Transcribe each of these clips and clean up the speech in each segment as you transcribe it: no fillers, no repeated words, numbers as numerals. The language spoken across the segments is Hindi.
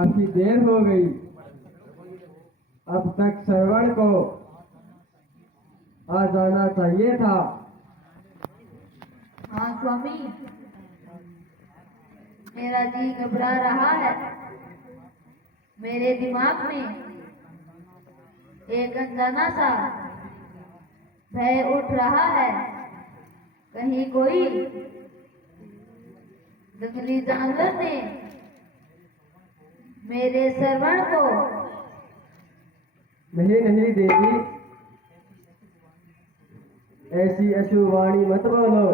काफी देर हो गई। अब तक श्रवण को आ जाना चाहिए था। हाँ स्वामी, मेरा जी घबरा रहा है। मेरे दिमाग में एक अनजाना सा भय उठ रहा है। कहीं कोई जंगली जानवर ने मेरे श्रवण को। नहीं नहीं देवी, ऐसी अशुभ वाणी मत बोलो।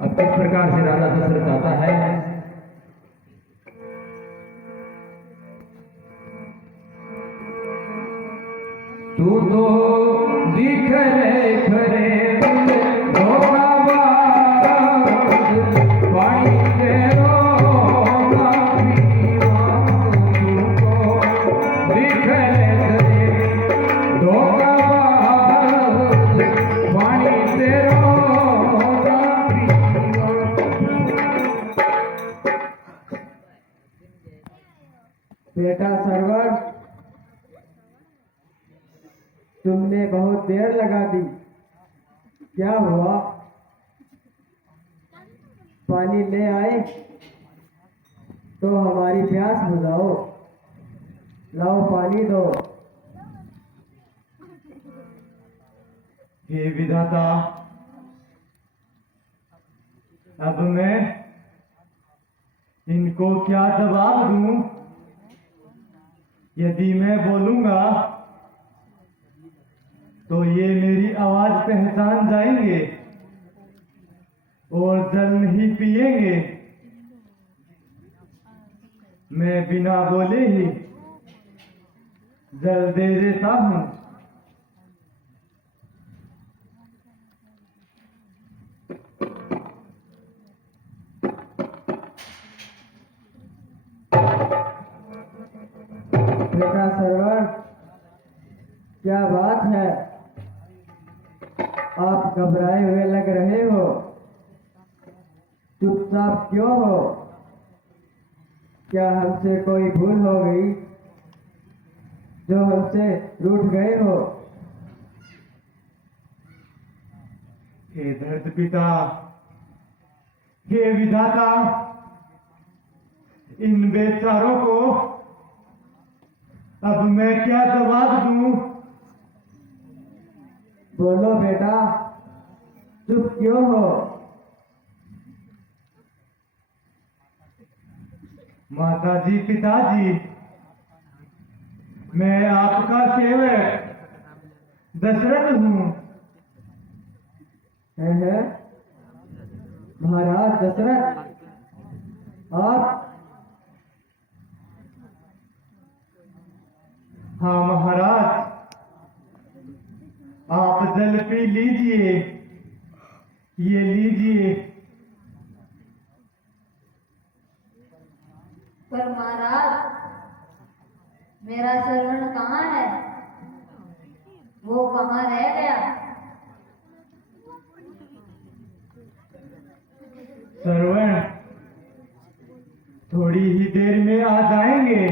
अब किस प्रकार से राजा दशरथ आता है। तू तो बिखरे खरे बेटा श्रवण, तुमने बहुत देर लगा दी। क्या हुआ? पानी ले आए तो हमारी प्यास बुझाओ। लाओ पानी दो। हे विधाता, अब मैं इनको क्या जवाब दूं? यदि मैं बोलूंगा तो ये मेरी आवाज पहचान जाएंगे और जल नहीं पिएंगे। मैं बिना बोले ही जल दे देता हूं। बेटा श्रवण, क्या बात है? आप घबराए हुए लग रहे हो। चुपचाप क्यों हो? क्या हमसे कोई भूल हो गई जो हमसे रूठ गए हो? हे धरत पिता, हे विधाता, इन बेचारों को अब मैं क्या जवाब दूं? बोलो बेटा, चुप क्यों हो? माताजी, पिताजी, मैं आपका सेवक दशरथ हूं। है महाराज दशरथ, आप? हाँ महाराज, आप जल पी लीजिए। ये लीजिए। पर महाराज, मेरा श्रवण कहाँ है? वो कहाँ रह गया? श्रवण थोड़ी ही देर में आ जाएंगे।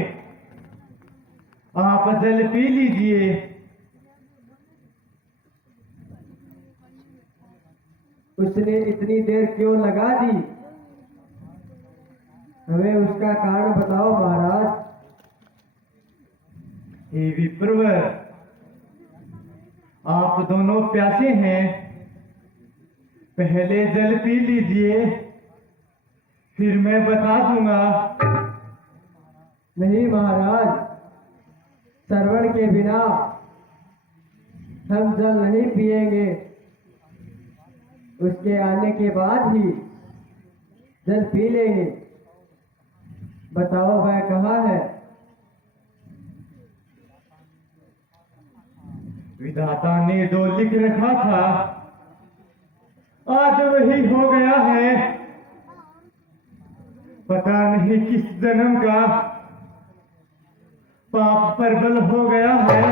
आप जल पी लीजिए। उसने इतनी देर क्यों लगा दी? हमें उसका कारण बताओ महाराज। हे विप्रवर, आप दोनों प्यासे हैं। पहले जल पी लीजिए, फिर मैं बता दूंगा। नहीं महाराज, श्रवण के बिना हम जल नहीं पिएंगे। उसके आने के बाद ही जल पी लेंगे। बताओ वह कहाँ है? विधाता ने जो लिख रखा था आज वही हो गया है। पता नहीं किस जन्म का पाप प्रबल हो गया है।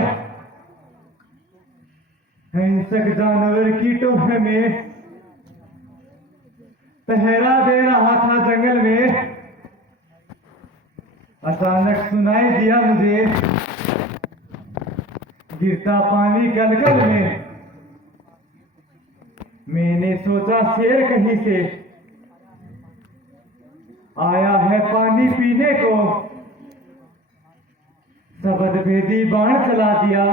हिंसक जानवर की टोह में पहरा दे रहा था जंगल में, अचानक सुनाई दिया मुझे गिरता पानी कलकल में। मैंने सोचा शेर कहीं से आया है पानी पीने को, शबद भेदी बाण चला दिया,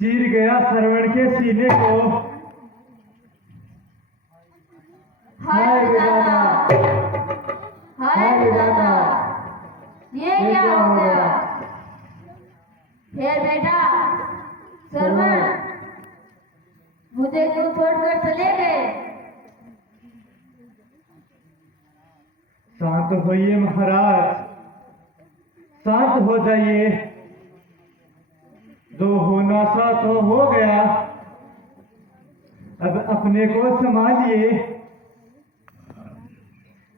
चीर गया श्रवण के सीने को। हाय विधाता, हाय विधाता, ये क्या हो गया? हे बेटा श्रवण, मुझे क्यों छोड़कर चले गए? शांत होइए महाराज, शांत हो जाइए। जो होना था तो हो गया, अब अपने को संभालिए,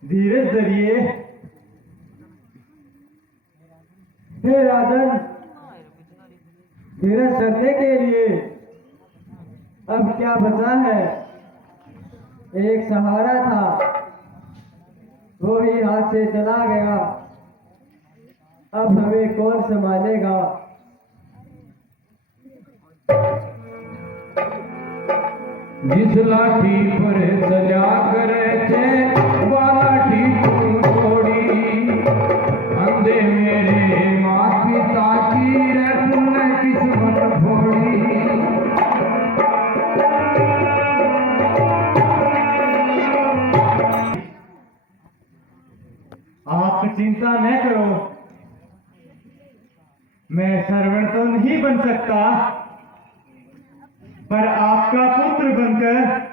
धीरज धरिए। हे राजन, धीरज धरने के लिए अब क्या बचा है? एक सहारा था, वो ही हाथ से चला गया, अब हमें कौन संभालेगा? जिस लाठी पर सजा करे थे लाठी तुम छोड़ी, अंधे मेरे माँ पिता की रे तुमने किस्मत फोड़ी। आप चिंता न करो, मैं श्रवण तो नहीं बन सकता, पर आपका पुत्र बनकर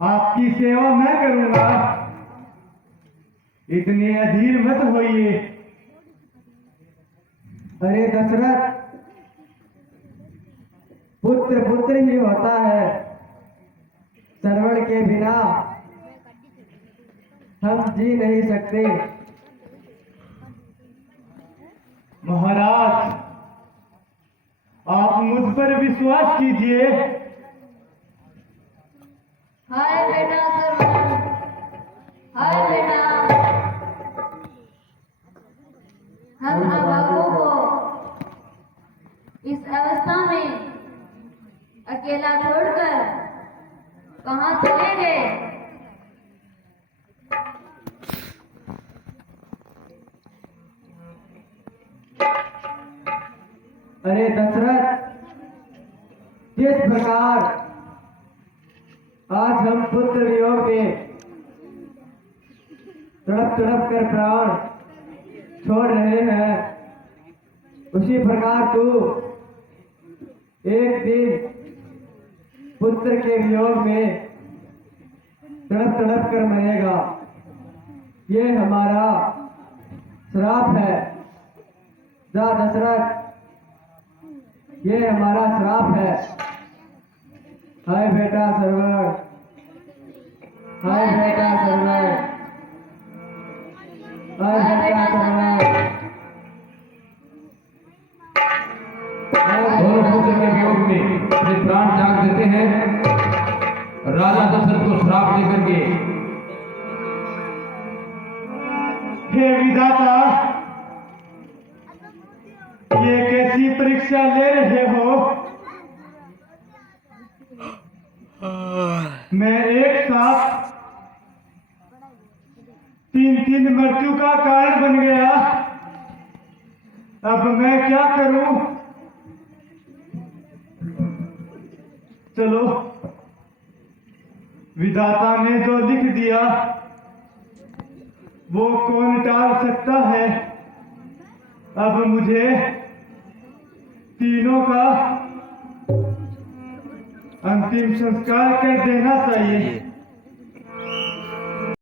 आपकी सेवा मैं करूंगा। इतने अधीर मत होइए। अरे दशरथ, पुत्र पुत्र ही होता है, श्रवण के बिना हम जी नहीं सकते। महाराज, आप मुझ पर विश्वास कीजिए। हाय बेटा श्रवण, हाय बेटा, हम अभागों को इस अवस्था में अकेला छोड़कर कहाँ चले गए? अरे दशरथ, किस प्रकार आज हम पुत्र वियोग में तड़प तड़प कर प्राण छोड़ रहे हैं, उसी प्रकार तू एक दिन पुत्र के वियोग में तड़प तड़प कर मरेगा। ये हमारा श्राप है। जा दशरथ, ये हमारा श्राप है। हाय बेटा श्रवण, हाय बेटा श्रवण, हाय बेटा श्रवण, दोनों पुत्र के वियोग में अपने प्राण त्याग देते हैं। राजा दशरथ को श्राप देकर के हे विधाता, ये कैसी परीक्षा ले रहे हो? मैं एक साथ तीन मृत्यु का कारण बन गया, अब मैं क्या करूं? चलो, विधाता ने जो लिख दिया वो कौन टाल सकता है। अब मुझे तीनों का अंतिम संस्कार कर देना चाहिए।